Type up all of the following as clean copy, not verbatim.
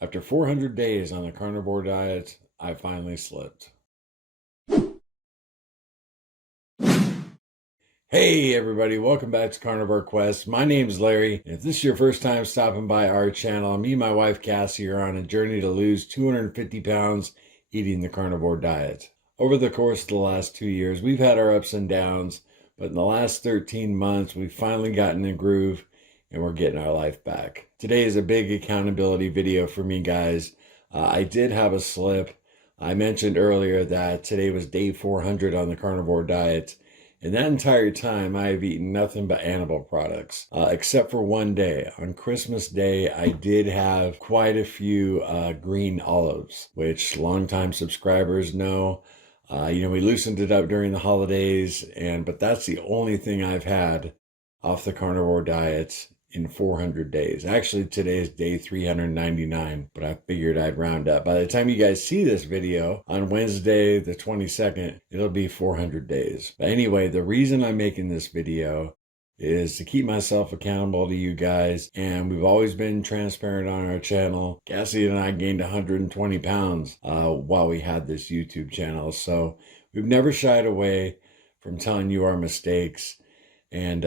After 400 days on the carnivore diet, I finally slipped. Hey everybody, welcome back to Carnivore Quest. My name's Larry, and if this is your first time stopping by our channel, me and my wife Cassie are on a journey to lose 250 pounds eating the carnivore diet. Over the course of the last 2 years, we've had our ups and downs, but in the last 13 months, we've finally gotten in a groove and we're getting our life back. Today is a big accountability video for me, guys. I did have a slip. I mentioned earlier that today was day 400 on the carnivore diet. And that entire time, I have eaten nothing but animal products, except for one day. On Christmas Day, I did have quite a few green olives, which longtime subscribers know. We loosened it up during the holidays, but that's the only thing I've had off the carnivore diet in 400 days. Actually, today is day 399, but I figured I'd round up. By the time you guys see this video on Wednesday, the 22nd, it'll be 400 days. But anyway, the reason I'm making this video is to keep myself accountable to you guys. And we've always been transparent on our channel. Cassie and I gained 120 pounds while we had this YouTube channel. So we've never shied away from telling you our mistakes. And,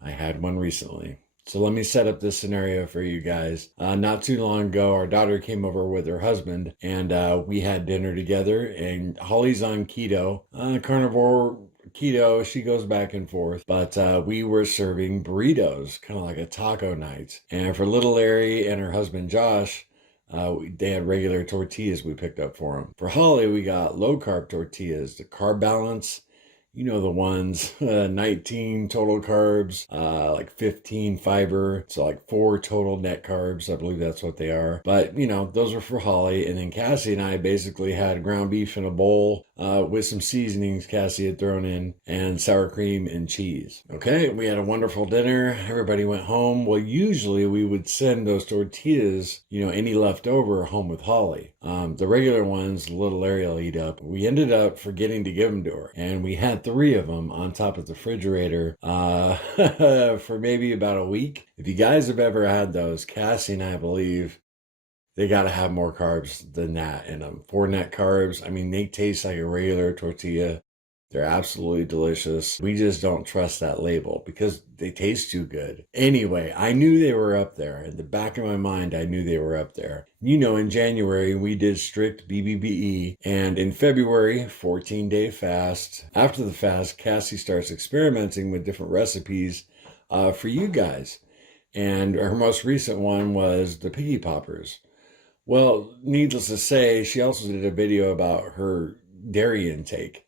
I had one recently. So let me set up this scenario for you guys. Not too long ago, our daughter came over with her husband and we had dinner together, and Holly's on keto, carnivore keto. She goes back and forth, but we were serving burritos, kind of like a taco night. And for little Larry and her husband, Josh, they had regular tortillas we picked up for them. For Holly, we got low carb tortillas, the carb balance. You know the ones, 19 total carbs, like 15 fiber, so like 4 total net carbs. I believe that's what they are. But, those are for Holly. And then Cassie and I basically had ground beef in a bowl with some seasonings Cassie had thrown in and sour cream and cheese. Okay, we had a wonderful dinner. Everybody went home. Well, usually we would send those tortillas, any leftover, home with Holly. The regular ones, little Larry will eat up. We ended up forgetting to give them to her. And we had 3 of them on top of the refrigerator for maybe about a week. If you guys have ever had those, Cassie and I believe they got to have more carbs than that in them. 4 net carbs. I mean, they taste like a regular tortilla. They're absolutely delicious. We just don't trust that label because they taste too good. Anyway, I knew they were up there. In the back of my mind, I knew they were up there. In January, we did strict BBBE. And in February, 14-day fast. After the fast, Cassie starts experimenting with different recipes for you guys. And her most recent one was the piggy poppers. Well, needless to say, she also did a video about her dairy intake.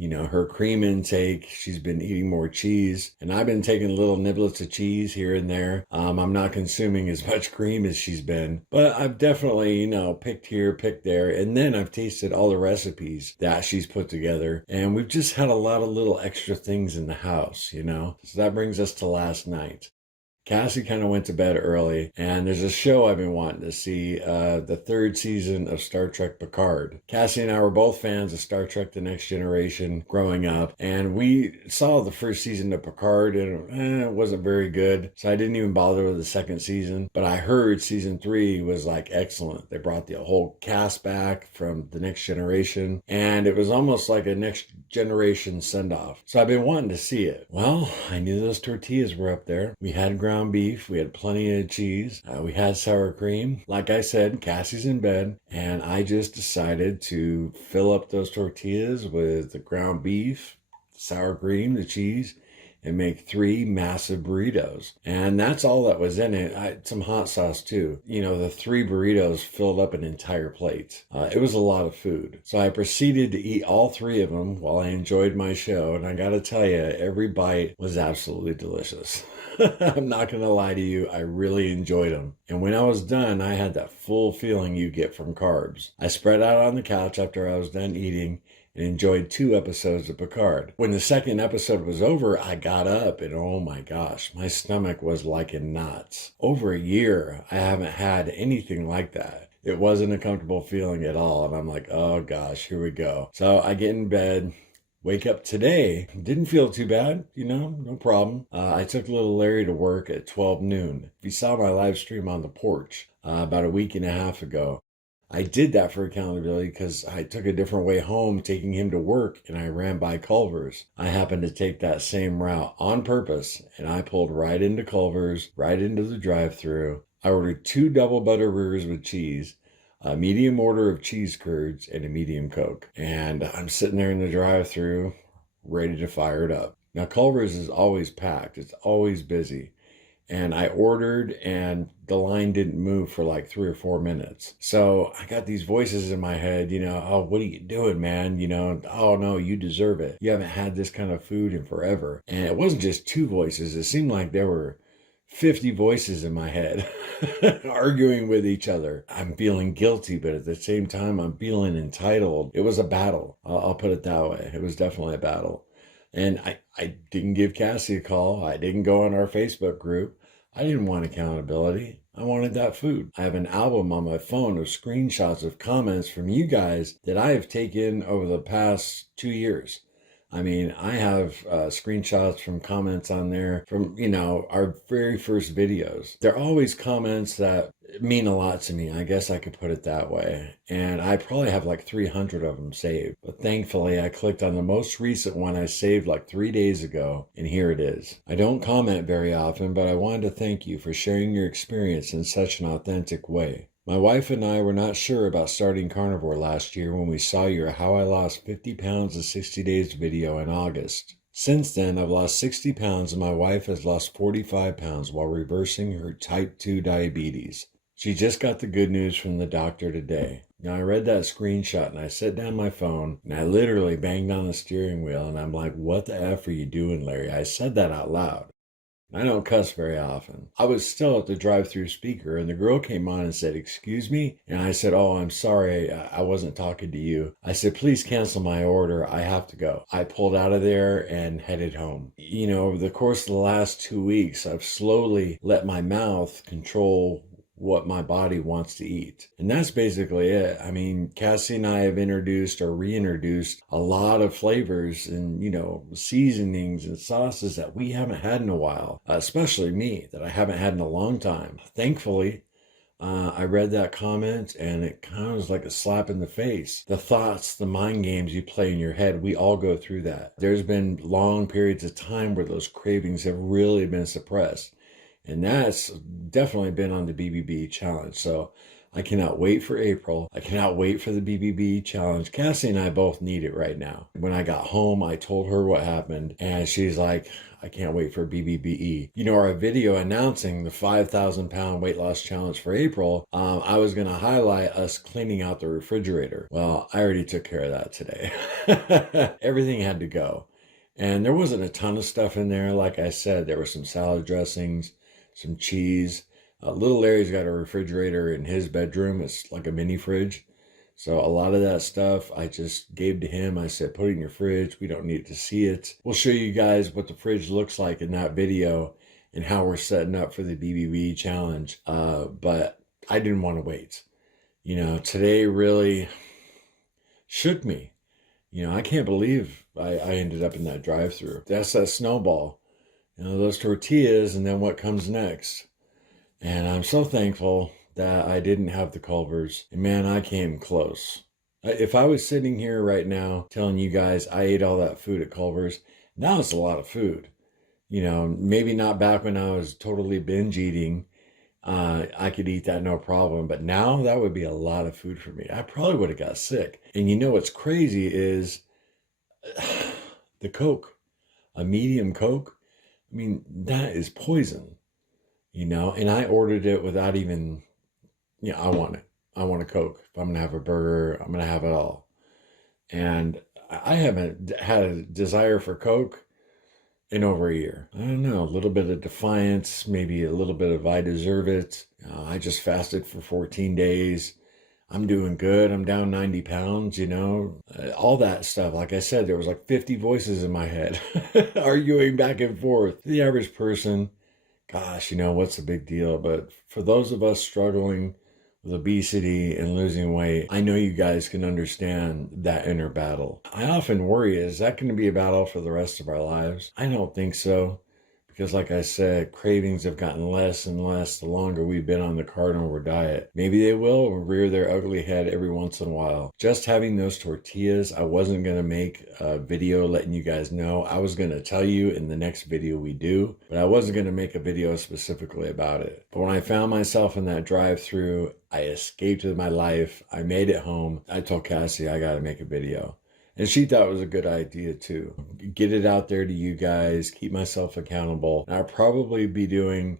Her cream intake. She's been eating more cheese, and I've been taking little niblets of cheese here and there. I'm not consuming as much cream as she's been, but I've definitely, picked here, picked there, and then I've tasted all the recipes that she's put together, and we've just had a lot of little extra things in the house, So that brings us to last night. Cassie kind of went to bed early, and there's a show I've been wanting to see, the 3rd season of Star Trek Picard. Cassie and I were both fans of Star Trek The Next Generation growing up, and we saw the 1st season of Picard, and it wasn't very good, so I didn't even bother with the 2nd season. But I heard season 3 was excellent. They brought the whole cast back from The Next Generation, and it was almost like a Next Generation send-off. So I've been wanting to see it. Well, I knew those tortillas were up there. We had ground beef, we had plenty of cheese, we had sour cream. Like I said, Cassie's in bed, and I just decided to fill up those tortillas with the ground beef, sour cream, the cheese, and make 3 massive burritos. And that's all that was in it. Some hot sauce too. The 3 burritos filled up an entire plate. It was a lot of food. So I proceeded to eat all 3 of them while I enjoyed my show. And I gotta tell you, every bite was absolutely delicious. I'm not gonna lie to you, I really enjoyed them. And when I was done, I had that full feeling you get from carbs. I spread out on the couch after I was done eating and enjoyed 2 episodes of Picard. When the 2nd episode was over, I got up and oh my gosh, my stomach was like in knots. Over a year, I haven't had anything like that. It wasn't a comfortable feeling at all. And I'm like, oh gosh, here we go. So I get in bed, wake up today, didn't feel too bad, no problem. I took little Larry to work at 12 noon. If you saw my live stream on the porch, about a week and a half ago. I did that for accountability because I took a different way home taking him to work and I ran by Culver's. I happened to take that same route on purpose and I pulled right into Culver's, right into the drive-thru. I ordered 2 double butter burgers with cheese, a medium order of cheese curds, and a medium Coke. And I'm sitting there in the drive-thru ready to fire it up. Now Culver's is always packed. It's always busy. And I ordered and the line didn't move for like 3 or 4 minutes. So I got these voices in my head, oh, what are you doing, man? Oh no, you deserve it. You haven't had this kind of food in forever. And it wasn't just 2 voices. It seemed like there were 50 voices in my head arguing with each other. I'm feeling guilty, but at the same time, I'm feeling entitled. It was a battle. I'll put it that way. It was definitely a battle. And I didn't give Cassie a call. I didn't go on our Facebook group. I didn't want accountability. I wanted that food. I have an album on my phone of screenshots of comments from you guys that I have taken over the past 2 years. I mean, I have screenshots from comments on there from, our very first videos. They're always comments that mean a lot to me. I guess I could put it that way. And I probably have like 300 of them saved. But thankfully, I clicked on the most recent one I saved like 3 days ago. And here it is. I don't comment very often, but I wanted to thank you for sharing your experience in such an authentic way. My wife and I were not sure about starting carnivore last year when we saw your How I Lost 50 Pounds in 60 Days video in August. Since then, I've lost 60 pounds and my wife has lost 45 pounds while reversing her type 2 diabetes. She just got the good news from the doctor today. Now, I read that screenshot and I set down my phone and I literally banged on the steering wheel and I'm like, what the F are you doing, Larry? I said that out loud. I don't cuss very often. I was still at the drive-thru speaker and the girl came on and said, excuse me? And I said, oh, I'm sorry. I wasn't talking to you. I said, please cancel my order. I have to go. I pulled out of there and headed home. Over the course of the last 2 weeks, I've slowly let my mouth control what my body wants to eat. And that's basically it. I mean, Cassie and I have introduced or reintroduced a lot of flavors and, seasonings and sauces that we haven't had in a while, especially me, that I haven't had in a long time. Thankfully, I read that comment and it kind of was like a slap in the face. The thoughts, the mind games you play in your head, we all go through that. There's been long periods of time where those cravings have really been suppressed. And that's definitely been on the BBB challenge. So I cannot wait for April. I cannot wait for the BBB challenge. Cassie and I both need it right now. When I got home, I told her what happened and she's like, I can't wait for BBBE. Our video announcing the 5,000 pound weight loss challenge for April, I was going to highlight us cleaning out the refrigerator. Well, I already took care of that today. Everything had to go. And there wasn't a ton of stuff in there. Like I said, there were some salad dressings, some cheese. Little Larry's got a refrigerator in his bedroom. It's like a mini fridge. So a lot of that stuff I just gave to him. I said, put it in your fridge. We don't need to see it. We'll show you guys what the fridge looks like in that video and how we're setting up for the BBB challenge. But I didn't want to wait. Today really shook me. I can't believe I ended up in that drive-thru. That's that snowball. Those tortillas and then what comes next. And I'm so thankful that I didn't have the Culver's. And man, I came close. If I was sitting here right now telling you guys I ate all that food at Culver's, now it's a lot of food. Maybe not back when I was totally binge eating. I could eat that no problem. But now that would be a lot of food for me. I probably would have got sick. And what's crazy is the Coke, a medium Coke. I mean, that is poison, and I ordered it without even, I want it. I want a Coke. If I'm going to have a burger, I'm going to have it all. And I haven't had a desire for Coke in over a year. I don't know, a little bit of defiance, maybe a little bit of I deserve it. I just fasted for 14 days. I'm doing good. I'm down 90 pounds, all that stuff. Like I said, there was like 50 voices in my head arguing back and forth. The average person, gosh, what's the big deal? But for those of us struggling with obesity and losing weight, I know you guys can understand that inner battle. I often worry, is that going to be a battle for the rest of our lives? I don't think so. Because like I said, cravings have gotten less and less the longer we've been on the carnivore diet. Maybe they will rear their ugly head every once in a while. Just having those tortillas, I wasn't going to make a video letting you guys know. I was going to tell you in the next video we do, but I wasn't going to make a video specifically about it. But when I found myself in that drive-through, I escaped with my life. I made it home. I told Cassie I got to make a video. And she thought it was a good idea too. Get it out there to you guys, keep myself accountable. And I'll probably be doing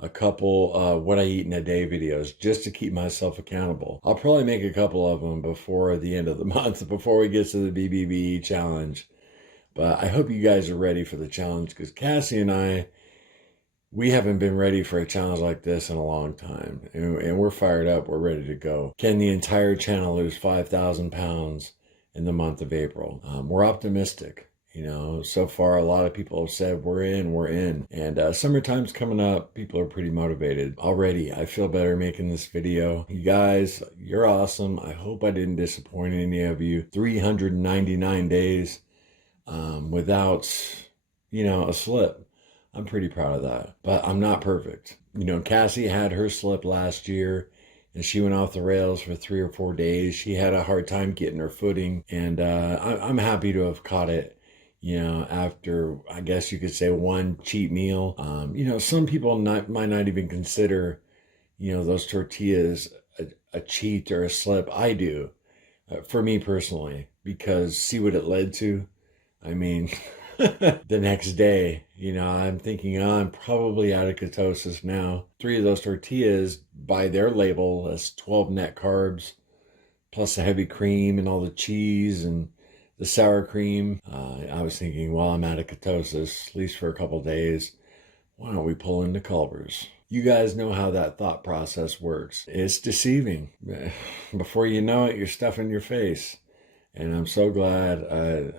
a couple what I eat in a day videos just to keep myself accountable. I'll probably make a couple of them before the end of the month, before we get to the BBB challenge. But I hope you guys are ready for the challenge, because Cassie and I, we haven't been ready for a challenge like this in a long time. And we're fired up. We're ready to go. Can the entire channel lose 5,000 pounds in the month of April? We're optimistic. You know, so far a lot of people have said we're in. And summertime's coming up. People are pretty motivated already. I feel better making this video. You guys, you're awesome. I hope I didn't disappoint any of you. 399 days without, you know, a slip. I'm pretty proud of that. But I'm not perfect. You know, Cassie had her slip last year, and she went off the rails for 3 or 4 days. She had a hard time getting her footing, and I'm happy to have caught it, you know, after, I guess you could say, one cheat meal. You know, some people might not even consider, you know, those tortillas a cheat or a slip. I do, for me personally, because see what it led to? I mean, the next day, you know, I'm thinking, oh, I'm probably out of ketosis now. 3 of those tortillas, by their label, as 12 net carbs, plus the heavy cream and all the cheese and the sour cream. I was thinking, well, I'm out of ketosis, at least for a couple days. Why don't we pull into Culver's? You guys know how that thought process works. It's deceiving. Before you know it, you're stuffing your face. And I'm so glad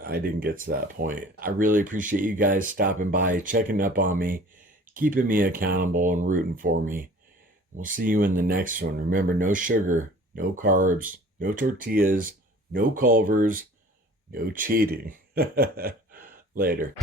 I didn't get to that point. I really appreciate you guys stopping by, checking up on me, keeping me accountable and rooting for me. We'll see you in the next one. Remember, no sugar, no carbs, no tortillas, no Culvers, no cheating. Later.